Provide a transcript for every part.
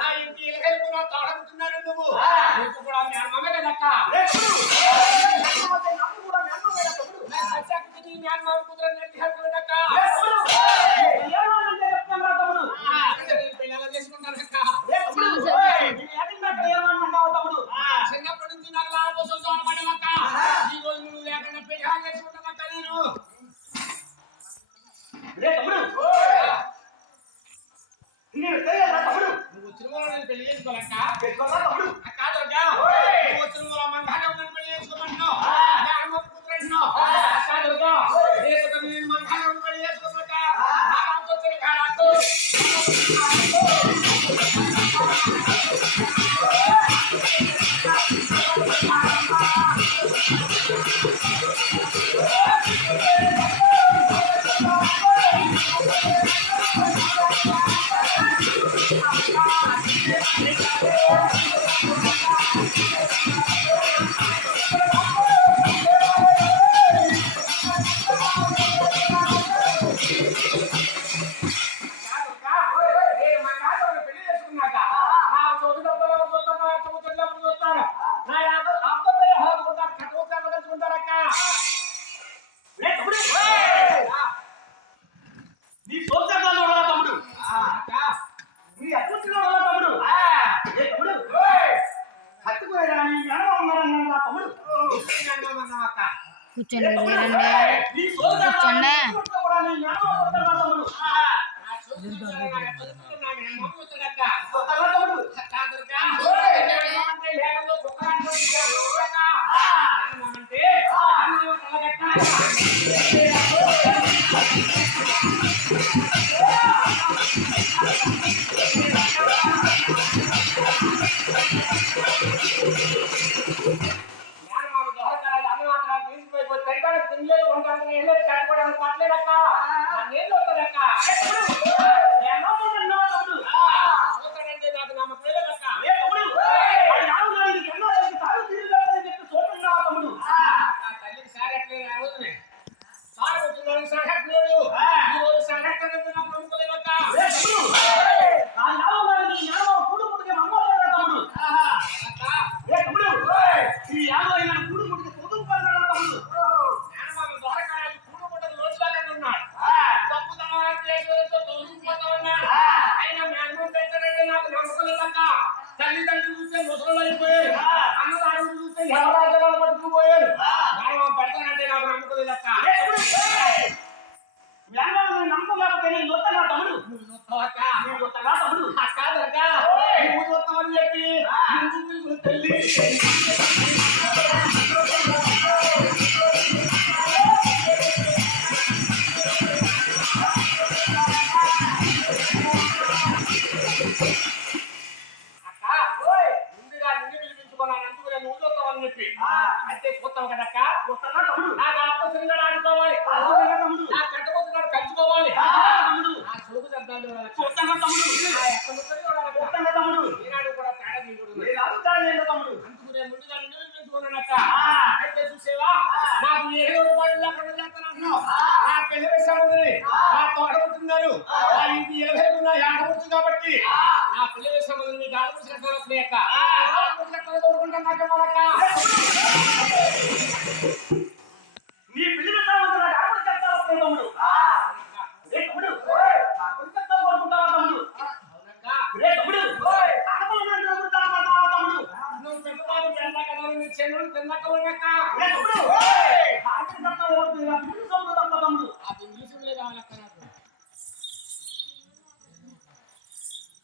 నా ఇంటి ఇలకైపు నా తోడగుతున్నాను నువ్వు నీకు కూడా మేనమామ కదక్క మేనమామ కుదర నెట్టి హెల్పడక్క పిల్లలు తీసుకుంటానక్క చిన్నప్పటి నుంచి నాకు లాభోసం చూడబడమక్క ఈ రోజు నువ్వు లేకుండా పెళ్ళి చేసుకుంటానక్క నేను రే తమ్ముడు నేను తప్పుడు నువ్వు తిరుమల పెళ్ళి చేసుకోవాలక్క పెట్టుకోవాలా తప్పుడు కాదు నువ్వు తిరుమల మంధానం పెళ్ళి చేసుకోమంటున్నావు. కాదు నేను మంధానం పెళ్ళి చేసుకోమంటా. కూర్చోండి కూర్చోండి సమాజాలను పట్టుకుపోయాడు పెడతానంటే నాకు నమ్మకలేదు అక్క నమ్మకపోతే నేను చూస్తానా తమ్ముడు నువ్వు చూస్తావు అక్క నువ్వు చూస్తానా తమ్ముడు అక్క నువ్వు చూస్తామని చెప్పి తల్లి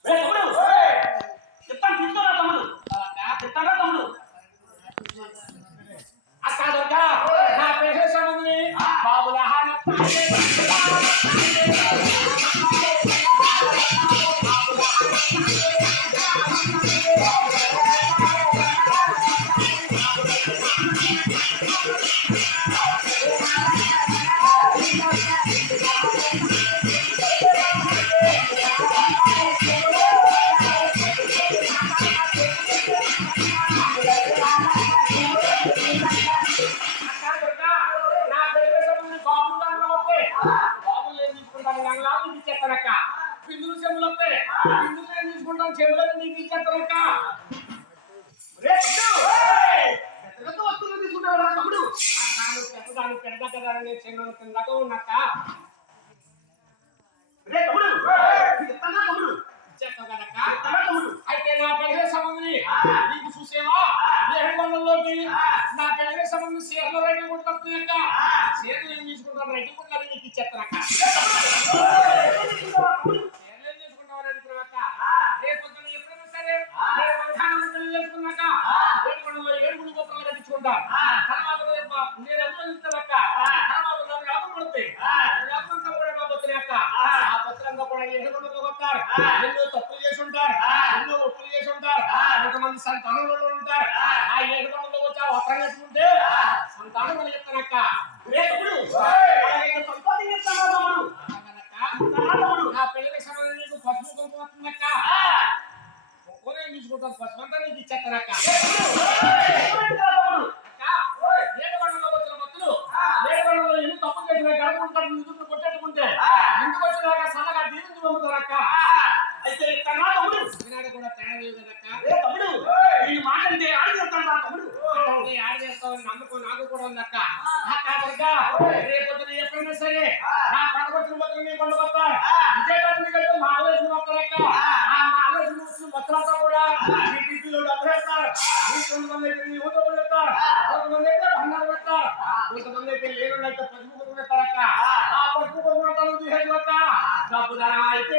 Like, ఇచ్చేస్తారక్క పిల్లలు చెవులు వస్తాయి. పిల్లలు నేను తీసుకుంటాను చెవులు నీకు ఇచ్చేస్తారక్క. వస్తువులు తీసుకుంటావు తమ్ముడు! అయితే నా పెళ్ళి సంబంధిని నీకు చూసేవా? ఏడుకొండల్లోకి నా పెళ్ళి సంబంధం సీర్లో రైటింగ్ కొట్టుకొస్తున్నాక సీర్లు ఏం తీసుకుంటాను రైటింగ్ ఉండాలి నీకు ఇచ్చేస్తానక్క సీర్లు రేపు ఎప్పుడైనా సరే రేపు మధ్యాహ్నం పెళ్ళి చేసుకున్నాక ఏడుకొండలో ఏడుగుండు గొప్పగా నటించుకుంటా తర్వాత రేపు నేను ఎవరు మంది సంతానంలో ఉంటారు ఆ ఏడు మంది వచ్చి ఆ వస్త్రం నమ్మకం నాకు కూడా ఉందక్క. రేపొద్దున ఎప్పుడైనా సరే నా పండగొచ్చిన మొత్తం నీ పండుగ ఇదే పండుగ మా ఆలోచన ఒక్కరక్క ఆ. మా ఆలోచన వచ్చిన మొత్తం అంతా కూడా మీ టీపీలో డబ్బులు వేస్తారు కొంతమంది అయితే మీ ఊతో పెడతారు. కొంతమంది అయితే డబ్బు ధర అయితే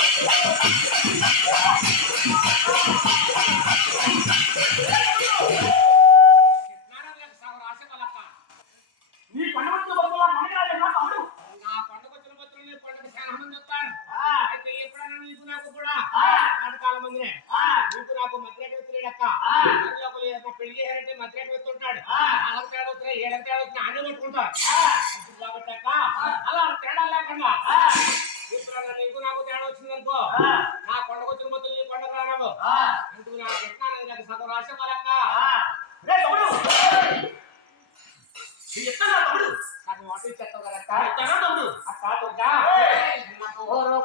Αφάτο, κάτω. Μα το χώρο,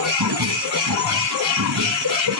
ご飯ご飯。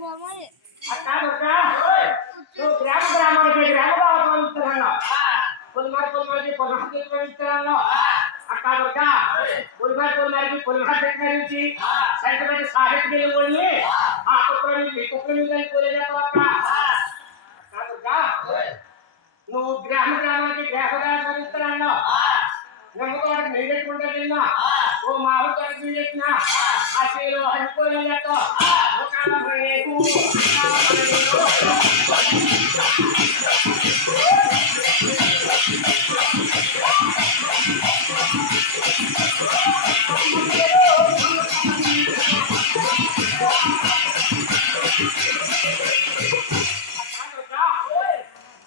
బాబాయ్ అక్క దుర్గా నువ్వు గ్రామ గ్రామానికి గ్రామ భావం ఇస్తున్నాను పొలిమారి పొలిమారికి పొలిమారి ఇస్తున్నాను అక్క దుర్గా పొలిమారి పొలిమారికి పొలిమారి నుంచి సెంటిమెంట్ సాహిత్యం వెళ్ళి ఆ కుక్కలు మీ కుక్కలు వెళ్ళిపోలేదు అక్క అక్క దుర్గా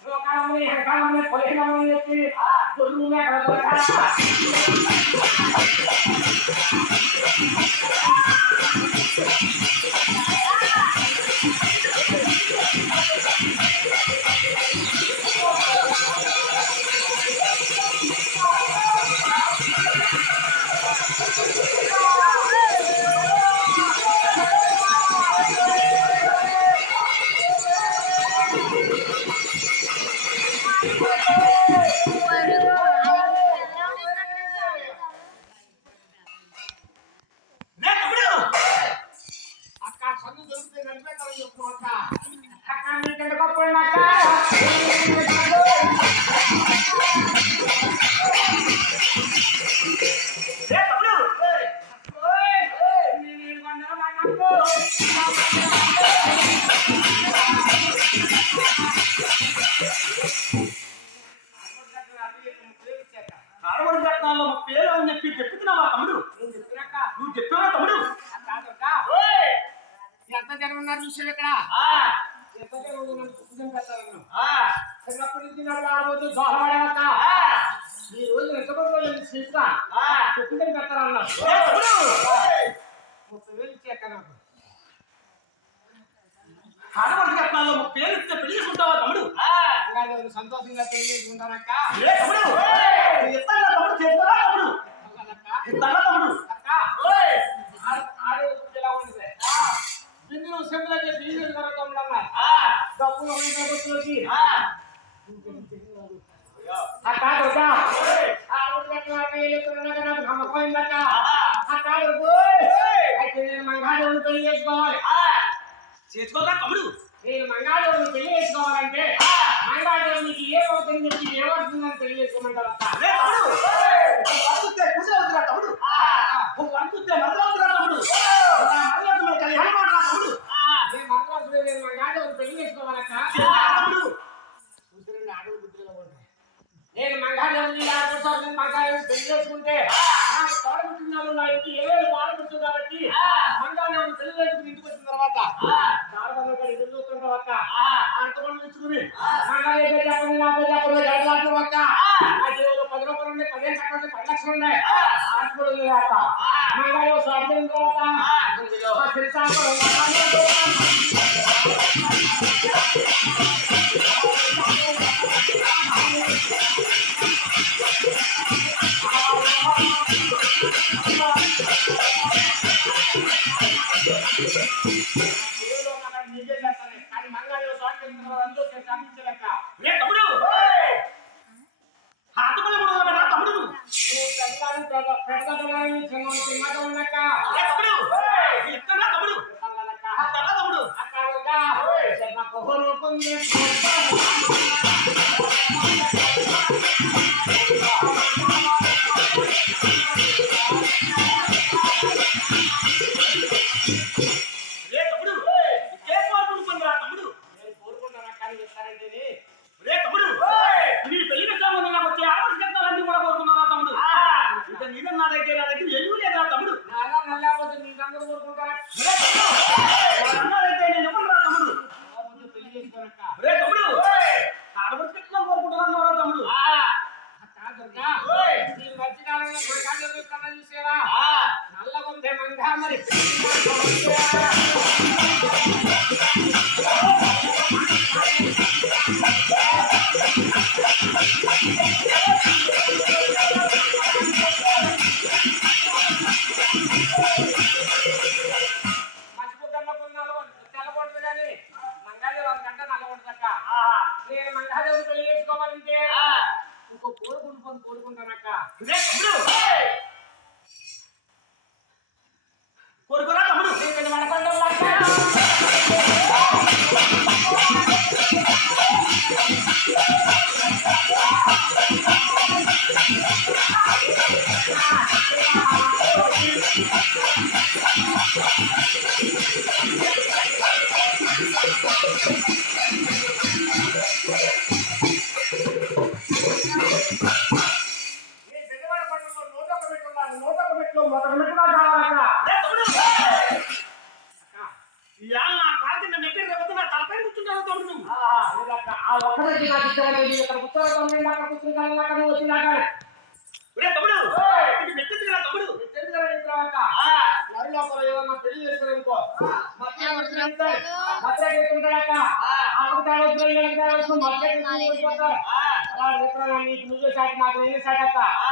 నువ్వు గ్రామ గ్రామానికి గ్రామ చిన్నప్పటి నుంచి నన్ను ఆడబోతు దోహపడేవక్క ఈ రోజు పెట్టాలన్నారు రే తమ్ముడు ముప్పై వేలు ఇచ్చాక నాకు. కారవడి పట్టణాల్లో మా పేరు ఇస్తే పెళ్ళి చేసుకుంటావా తమ్ముడు? సంతోషంగా తమ్ముడు? తమ్ముడు? తమ్ముడు? తమ్ముడు. అక్క. ఆడే ఇలా ఉండదు బిందులు సింపుల్ అయితే డబ్బులు వచ్చి అక్క దుర్గా ఆ రోజు నాకు నమ్మకమైందక్క అక్క దుర్గు అయితే నేను మంగాదేవుని పెళ్ళి చేసుకోవాలి చేసుకోదా తమ్ముడు నేను మంగాదేవుని పెళ్ళి చేసుకోవాలంటే మంగాదేవునికి ఏమవుతుంది చెప్పి ఏమవుతుందని పెళ్ళి చేసుకోమంటారు అక్క రే తమ్ముడు నువ్వు వరుసొస్తే పూజ అవుతున్నా తమ్ముడు నువ్వు వరుసొస్తే మంత్రం అవుతున్నా తమ్ముడు మళ్ళీ మన కళ్యాణం మాట్లా తమ్ముడు నేను మంత్రాలు నేను మంగాదేవుని పెళ్ళి చేసుకోవాలక్క చేసుకోదా తమ్ముడు కూతురుని ఆడలు బుద్ధిలో ఉంటాయి. నేను మంగాదేవుని ఆడుకుంటాను మంగాదేవుని పెళ్ళి చేసుకుంటే నాకు తోడబుట్టినాలు నా ఇంటి ఏవేలు వాడబుట్టు కాబట్టి చేసుకుని ఇంటికి వచ్చిన తర్వాత ఎదురు చూస్తున్న తర్వాత అంతమంది ఇచ్చుకుని మంగాదేవి పేరు చెప్పండి నా పేరు చెప్పండి జడలాట్లు అక్క. నా జీవితంలో పది రూపాయలు ఉన్నాయి పదిహేను కట్టండి పది లక్షలు ఉన్నాయి ఆడుకోవడం తర్వాత మంగాదేవి స్వార్థం తర్వాత మా